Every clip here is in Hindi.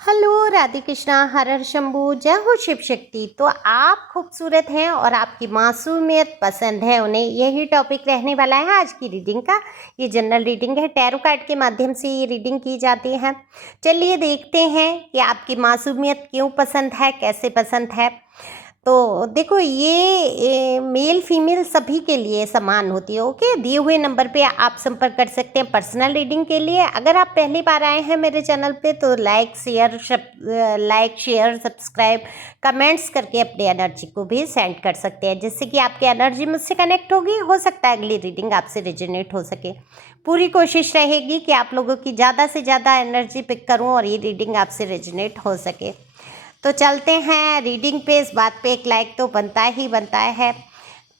हेलो राधे कृष्णा, हर हर शंभू, जय हो शिव शक्ति। तो आप खूबसूरत हैं और आपकी मासूमियत पसंद है उन्हें, यही टॉपिक रहने वाला है आज की रीडिंग का। ये जनरल रीडिंग है, टैरो कार्ड के माध्यम से ये रीडिंग की जाती है। चलिए देखते हैं कि आपकी मासूमियत क्यों पसंद है, कैसे पसंद है। तो देखो, ये मेल फीमेल सभी के लिए समान होती है। ओके, दिए हुए नंबर पे आप संपर्क कर सकते हैं पर्सनल रीडिंग के लिए। अगर आप पहली बार आए हैं मेरे चैनल पे तो लाइक शेयर सब्सक्राइब कमेंट्स करके अपनी एनर्जी को भी सेंड कर सकते हैं, जिससे कि आपकी एनर्जी मुझसे कनेक्ट होगी। हो सकता है अगली रीडिंग आपसे रिजोनेट हो सके। पूरी कोशिश रहेगी कि आप लोगों की ज़्यादा से ज़्यादा एनर्जी पिक करूँ और ये रीडिंग आपसे रिजोनेट हो सके। तो चलते हैं रीडिंग पे। इस बात पे एक लाइक तो बनता ही बनता है।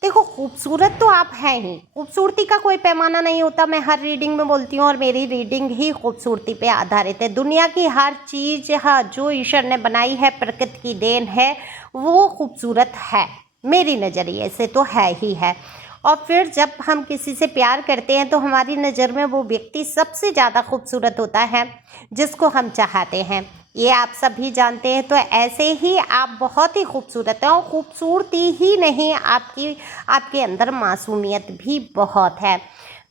देखो, खूबसूरत तो आप हैं ही, खूबसूरती का कोई पैमाना नहीं होता। मैं हर रीडिंग में बोलती हूँ और मेरी रीडिंग ही खूबसूरती पे आधारित है। दुनिया की हर चीज़, हाँ, जो ईश्वर ने बनाई है, प्रकृति की देन है, वो खूबसूरत है। मेरी नज़रिए से तो है ही है। और फिर जब हम किसी से प्यार करते हैं तो हमारी नज़र में वो व्यक्ति सबसे ज़्यादा खूबसूरत होता है जिसको हम चाहते हैं। ये आप सभी जानते हैं। तो ऐसे ही आप बहुत ही खूबसूरत हैं और खूबसूरती ही नहीं, आपके अंदर मासूमियत भी बहुत है।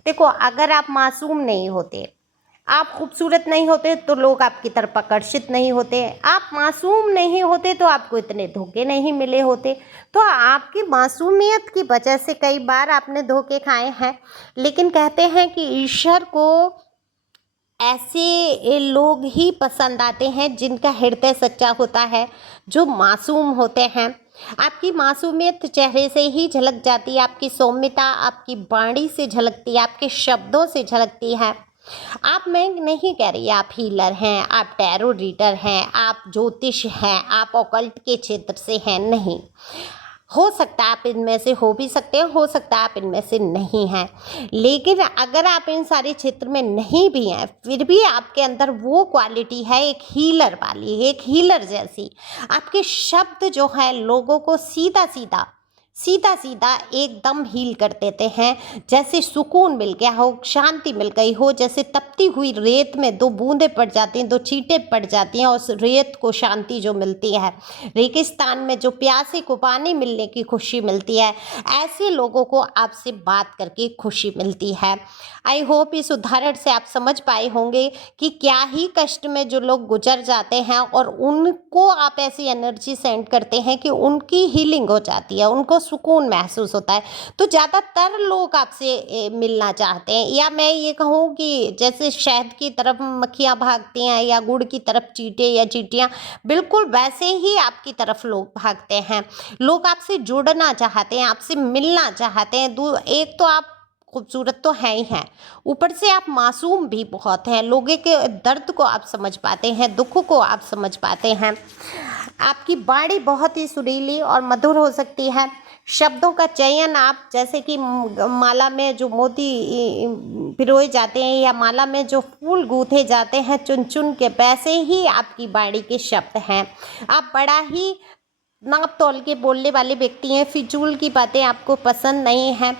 देखो, अगर आप मासूम नहीं होते, आप खूबसूरत नहीं होते तो लोग आपकी तरफ आकर्षित नहीं होते। आप मासूम नहीं होते तो आपको इतने धोखे नहीं मिले होते। तो आपकी मासूमियत की वजह से कई बार आपने धोखे खाए हैं। लेकिन कहते हैं कि ईश्वर को ऐसे लोग ही पसंद आते हैं जिनका हृदय सच्चा होता है, जो मासूम होते हैं। आपकी मासूमियत चेहरे से ही झलक जाती है, आपकी सौम्यता आपकी वाणी से झलकती है, आपके शब्दों से झलकती है। आप, मैं नहीं कह रही आप हीलर हैं, आप टैरो रीडर हैं, आप ज्योतिष हैं, आप ऑकल्ट के क्षेत्र से हैं, नहीं। हो सकता है आप इनमें से हो भी सकते हैं, हो सकता है आप इनमें से नहीं हैं। लेकिन अगर आप इन सारे क्षेत्र में नहीं भी हैं, फिर भी आपके अंदर वो क्वालिटी है एक हीलर वाली, एक हीलर जैसी। आपके शब्द जो है लोगों को सीधा सीधा सीधा सीधा एकदम हील कर देते हैं। जैसे सुकून मिल गया हो, शांति मिल गई हो, जैसे तपती हुई रेत में दो बूंदें पड़ जाती हैं, दो छींटें पड़ जाती हैं और उस रेत को शांति जो मिलती है, रेगिस्तान में जो प्यासे को पानी मिलने की खुशी मिलती है, ऐसे लोगों को आपसे बात करके खुशी मिलती है। आई होप इस उदाहरण से आप समझ पाए होंगे कि क्या ही कष्ट में जो लोग गुजर जाते हैं और उनको आप ऐसी एनर्जी सेंड करते हैं कि उनकी हीलिंग हो जाती है, उनको सुकून महसूस होता है। तो ज़्यादातर लोग आपसे मिलना चाहते हैं, या मैं ये कहूँ कि जैसे शहद की तरफ मक्खियाँ भागती हैं या गुड़ की तरफ चींटे या चींटियाँ, बिल्कुल वैसे ही आपकी तरफ लोग भागते हैं। लोग आपसे जुड़ना चाहते हैं, आपसे मिलना चाहते हैं। एक तो आप खूबसूरत तो हैं ही हैं, ऊपर से आप मासूम भी बहुत हैं। लोगों के दर्द को आप समझ पाते हैं, दुख को आप समझ पाते हैं। आपकी वाणी बहुत ही सुरीली और मधुर हो सकती है। शब्दों का चयन, आप जैसे कि माला में जो मोती पिरोए जाते हैं या माला में जो फूल गूंथे जाते हैं चुन चुन के, वैसे ही आपकी वाणी के शब्द हैं। आप बड़ा ही नाप तोल के बोलने वाले व्यक्ति हैं, फिजूल की बातें आपको पसंद नहीं हैं।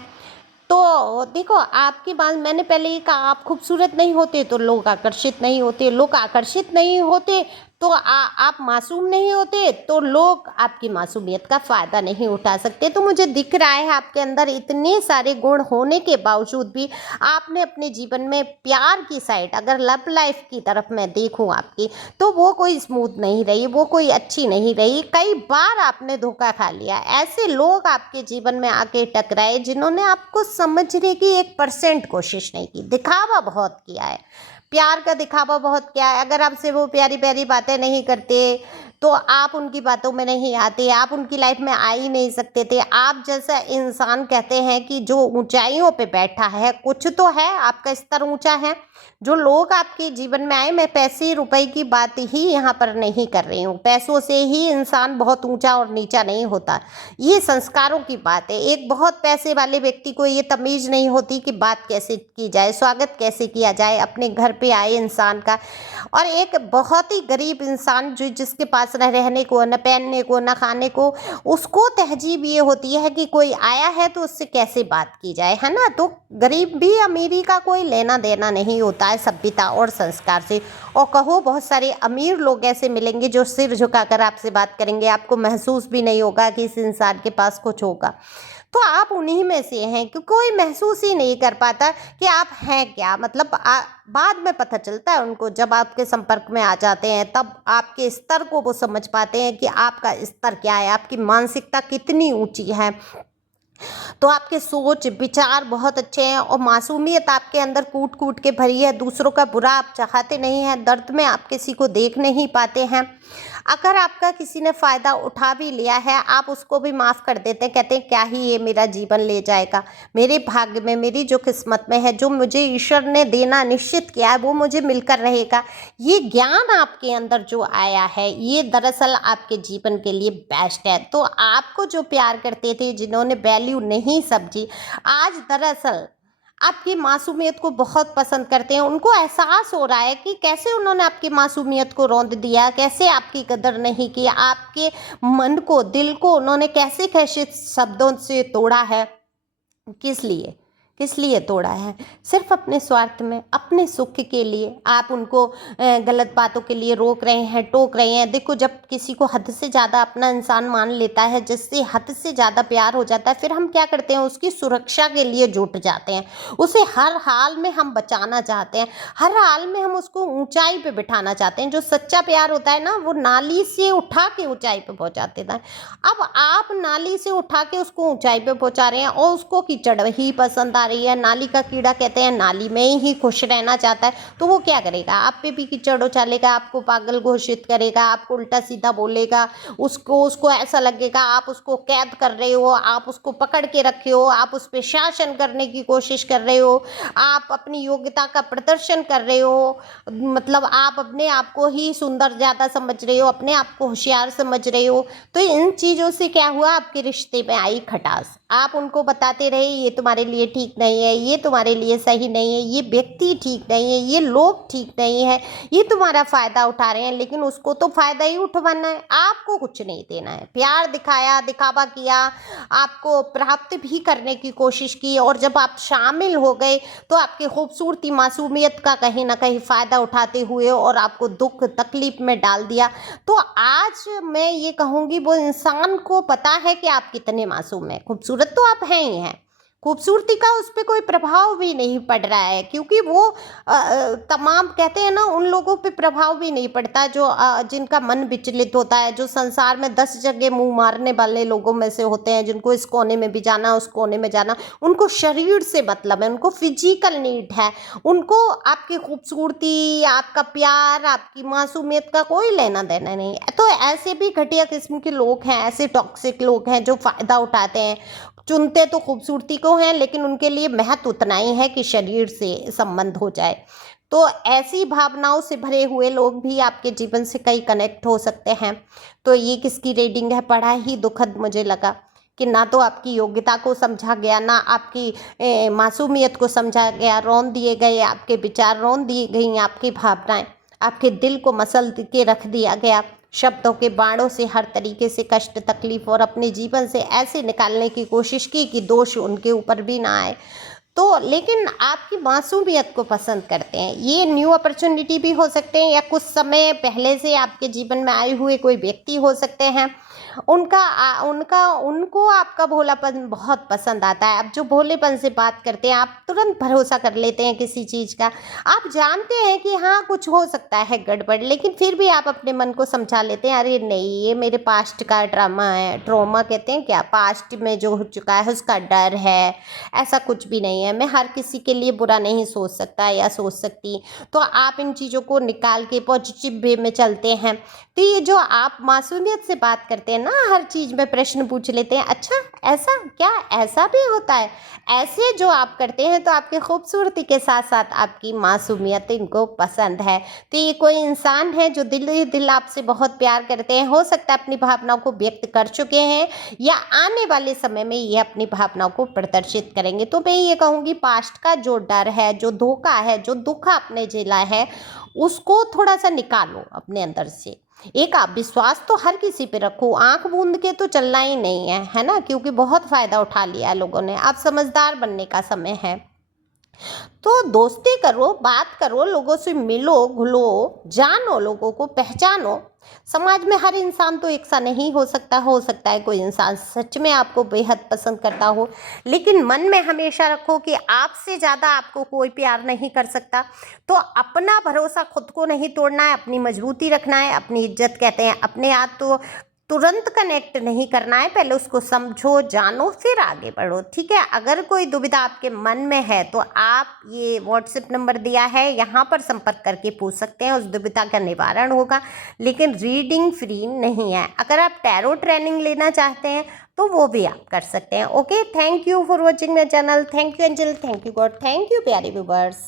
तो देखो, आपकी बात मैंने पहले ही कहा, आप खूबसूरत नहीं होते तो लोग आकर्षित नहीं होते, लोग आकर्षित नहीं होते तो आप मासूम नहीं होते तो लोग आपकी मासूमियत का फ़ायदा नहीं उठा सकते। तो मुझे दिख रहा है आपके अंदर इतने सारे गुण होने के बावजूद भी आपने अपने जीवन में प्यार की साइड, अगर लव लाइफ की तरफ मैं देखूं आपकी, तो वो कोई स्मूथ नहीं रही, वो कोई अच्छी नहीं रही। कई बार आपने धोखा खा लिया। ऐसे लोग आपके जीवन में आके टकराए जिन्होंने आपको समझने की 1% कोशिश नहीं की, दिखावा बहुत किया है, प्यार का दिखावा बहुत किया है। अगर आपसे वो प्यारी प्यारी बातें नहीं करते तो आप उनकी बातों में नहीं आते, आप उनकी लाइफ में आ ही नहीं सकते थे। आप जैसा इंसान कहते हैं कि जो ऊंचाइयों पे बैठा है, कुछ तो है, आपका स्तर ऊंचा है। जो लोग आपके जीवन में आए, मैं पैसे रुपए की बात ही यहाँ पर नहीं कर रही हूँ। पैसों से ही इंसान बहुत ऊंचा और नीचा नहीं होता, ये संस्कारों की बात है। एक बहुत पैसे वाले व्यक्ति को ये तमीज़ नहीं होती कि बात कैसे की जाए, स्वागत कैसे किया जाए अपने घर पे आए इंसान का। और एक बहुत ही गरीब इंसान जो जिसके पास न रहने को, न पहनने को, न खाने को, उसको तहजीब ये होती है कि कोई आया है तो उससे कैसे बात की जाए, है ना। तो गरीब भी अमीरी का कोई लेना देना नहीं होता है सभ्यता और संस्कार से। और कहो बहुत सारे अमीर लोग ऐसे मिलेंगे जो सिर झुकाकर आपसे बात करेंगे, आपको महसूस भी नहीं होगा कि इस इंसान के पास कुछ होगा। तो आप उन्हीं में से हैं कि कोई महसूस ही नहीं कर पाता कि आप हैं क्या। मतलब बाद में पता चलता है उनको, जब आपके संपर्क में आ जाते हैं तब आपके स्तर को वो समझ पाते हैं कि आपका स्तर क्या है, आपकी मानसिकता कितनी ऊंची है। तो आपके सोच विचार बहुत अच्छे हैं और मासूमियत आपके अंदर कूट कूट के भरी है। दूसरों का बुरा आप चाहते नहीं हैं, दर्द में आप किसी को देख नहीं पाते हैं। अगर आपका किसी ने फ़ायदा उठा भी लिया है, आप उसको भी माफ़ कर देते हैं, कहते हैं क्या ही ये मेरा जीवन ले जाएगा, मेरे भाग्य में, मेरी जो किस्मत में है, जो मुझे ईश्वर ने देना निश्चित किया है वो मुझे मिलकर रहेगा। ये ज्ञान आपके अंदर जो आया है ये दरअसल आपके जीवन के लिए बेस्ट है। तो आपको जो प्यार करते थे, जिन्होंने वैल्यू नहीं समझी, आज दरअसल आपकी मासूमियत को बहुत पसंद करते हैं। उनको एहसास हो रहा है कि कैसे उन्होंने आपकी मासूमियत को रौंद दिया, कैसे आपकी कदर नहीं की, आपके मन को, दिल को उन्होंने कैसे कैसे शब्दों से तोड़ा है। किस लिए तोड़ा है? सिर्फ अपने स्वार्थ में, अपने सुख के लिए आप उनको गलत बातों के लिए रोक रहे हैं, टोक रहे हैं। देखो, जब किसी को हद से ज़्यादा अपना इंसान मान लेता है, जिससे हद से ज़्यादा प्यार हो जाता है, फिर हम क्या करते हैं, उसकी सुरक्षा के लिए जुट जाते हैं। उसे हर हाल में हम बचाना चाहते हैं, हर हाल में हम उसको ऊंचाई पे बिठाना चाहते हैं। जो सच्चा प्यार होता है ना, वो नाली से उठा के ऊंचाई पे पहुंचा देता है। अब आप नाली से उठा के उसको ऊंचाई पे पहुंचा रहे हैं और उसको कीचड़ ही पसंद आ रही है। नाली का कीड़ा कहते हैं नाली में ही खुश रहना चाहता है, तो वो क्या करेगा, आप पे भी कीचड़ उछालेगा, आपको पागल घोषित करेगा, आपको उल्टा सीधा बोलेगा। उसको ऐसा लगेगा आप उसको कैद कर रहे हो, आप उसको पकड़ के रखे हो, आप उस पर शासन करने की कोशिश कर रहे हो, आप अपनी योग्यता का प्रदर्शन कर रहे हो। मतलब आप अपने आप को ही सुंदर ज़्यादा समझ रहे हो, अपने आप को होशियार समझ रहे हो। तो इन चीज़ों से क्या हुआ, आपके रिश्ते में आई खटास। आप उनको बताते रहे ये तुम्हारे लिए ठीक नहीं है, ये तुम्हारे लिए सही नहीं है, ये व्यक्ति ठीक नहीं है, ये लोग ठीक नहीं है, ये तुम्हारा फ़ायदा उठा रहे हैं। लेकिन उसको तो फ़ायदा ही उठवाना है, आपको कुछ नहीं देना है। प्यार दिखाया, दिखावा किया, आपको प्राप्त भी करने की कोशिश की, और जब आप शामिल हो गए तो आपकी खूबसूरती मासूमियत का कहीं ना कहीं फ़ायदा उठाते हुए और आपको दुख तकलीफ में डाल दिया। तो आज मैं ये कहूँगी, वो इंसान को पता है कि आप कितने मासूम हैं। खूबसूरत तो आप हैं ही हैं, खूबसूरती का उस पर कोई प्रभाव भी नहीं पड़ रहा है, क्योंकि वो तमाम कहते हैं ना, उन लोगों पे प्रभाव भी नहीं पड़ता जो जिनका मन विचलित होता है, जो संसार में 10 जगह मुंह मारने वाले लोगों में से होते हैं, जिनको इस कोने में भी जाना, उस कोने में जाना। उनको शरीर से मतलब है, उनको फिजिकल नीड है, उनको आपकी खूबसूरती, आपका प्यार, आपकी मासूमियत का कोई लेना देना नहीं है। तो ऐसे भी घटिया किस्म के लोग हैं, ऐसे टॉक्सिक लोग हैं जो फ़ायदा उठाते हैं। चुनते तो खूबसूरती को हैं, लेकिन उनके लिए महत्व उतना ही है कि शरीर से संबंध हो जाए। तो ऐसी भावनाओं से भरे हुए लोग भी आपके जीवन से कई कनेक्ट हो सकते हैं। तो ये किसकी रीडिंग है, बड़ा ही दुखद मुझे लगा कि ना तो आपकी योग्यता को समझा गया, ना आपकी मासूमियत को समझा गया। रौंद दिए गए आपके विचार, रौंद दी गई आपकी भावनाएं, आपके दिल को मसल के रख दिया गया। शब्दों के बाणों से हर तरीके से कष्ट, तकलीफ और अपने जीवन से ऐसे निकालने की कोशिश की कि दोष उनके ऊपर भी ना आए। तो लेकिन आपकी मासूमियत को पसंद करते हैं। ये न्यू अपॉर्चुनिटी भी हो सकते हैं, या कुछ समय पहले से आपके जीवन में आए हुए कोई व्यक्ति हो सकते हैं। उनको आपका भोलापन बहुत पसंद आता है। आप जो भोलेपन से बात करते हैं, आप तुरंत भरोसा कर लेते हैं किसी चीज़ का। आप जानते हैं कि हाँ कुछ हो सकता है गड़बड़, लेकिन फिर भी आप अपने मन को समझा लेते हैं, अरे नहीं ये मेरे पास्ट का ड्रामा है। ट्रॉमा कहते हैं क्या, पास्ट में जो हो चुका है उसका डर है, ऐसा कुछ भी नहीं है। मैं हर किसी के लिए बुरा नहीं सोच सकता या सोच सकती। तो आप इन चीज़ों को निकाल के पॉजिटिव वे में चलते हैं। तो ये जो आप मासूमियत से बात करते हैं ना, हर चीज़ में प्रश्न पूछ लेते हैं, अच्छा ऐसा क्या, ऐसा भी होता है, ऐसे जो आप करते हैं, तो आपकी खूबसूरती के साथ साथ आपकी मासूमियत इनको पसंद है। तो ये कोई इंसान है जो दिल आपसे बहुत प्यार करते हैं। हो सकता है अपनी भावनाओं को व्यक्त कर चुके हैं, या आने वाले समय में ये अपनी भावनाओं को प्रदर्शित करेंगे। तो मैं ये कहूँगी, पास्ट का जो डर है, जो धोखा है, जो दुख आपने झेला है, उसको थोड़ा सा निकालो अपने अंदर से। एक आप विश्वास तो हर किसी पे रखो, आंख बूंद के तो चलना ही नहीं है, है ना, क्योंकि बहुत फ़ायदा उठा लिया लोगों ने। अब समझदार बनने का समय है। तो दोस्ती करो, बात करो, लोगों से मिलो, घुलो, जानो, लोगों को पहचानो। समाज में हर इंसान तो एक सा नहीं हो सकता है कोई इंसान सच में आपको बेहद पसंद करता हो, लेकिन मन में हमेशा रखो कि आपसे ज़्यादा आपको कोई प्यार नहीं कर सकता। तो अपना भरोसा खुद को नहीं तोड़ना है, अपनी मजबूती रखना है, अपनी इज्जत कहते हैं अपने आप, तो तुरंत कनेक्ट नहीं करना है, पहले उसको समझो, जानो, फिर आगे बढ़ो, ठीक है। अगर कोई दुविधा आपके मन में है तो आप ये व्हाट्सएप नंबर दिया है, यहाँ पर संपर्क करके पूछ सकते हैं, उस दुविधा का निवारण होगा। लेकिन रीडिंग फ्री नहीं है। अगर आप टैरो ट्रेनिंग लेना चाहते हैं तो वो भी आप कर सकते हैं। Okay, thank you for watching my channel. Thank you angel, thank you God, thank you प्यारे व्यूवर्स।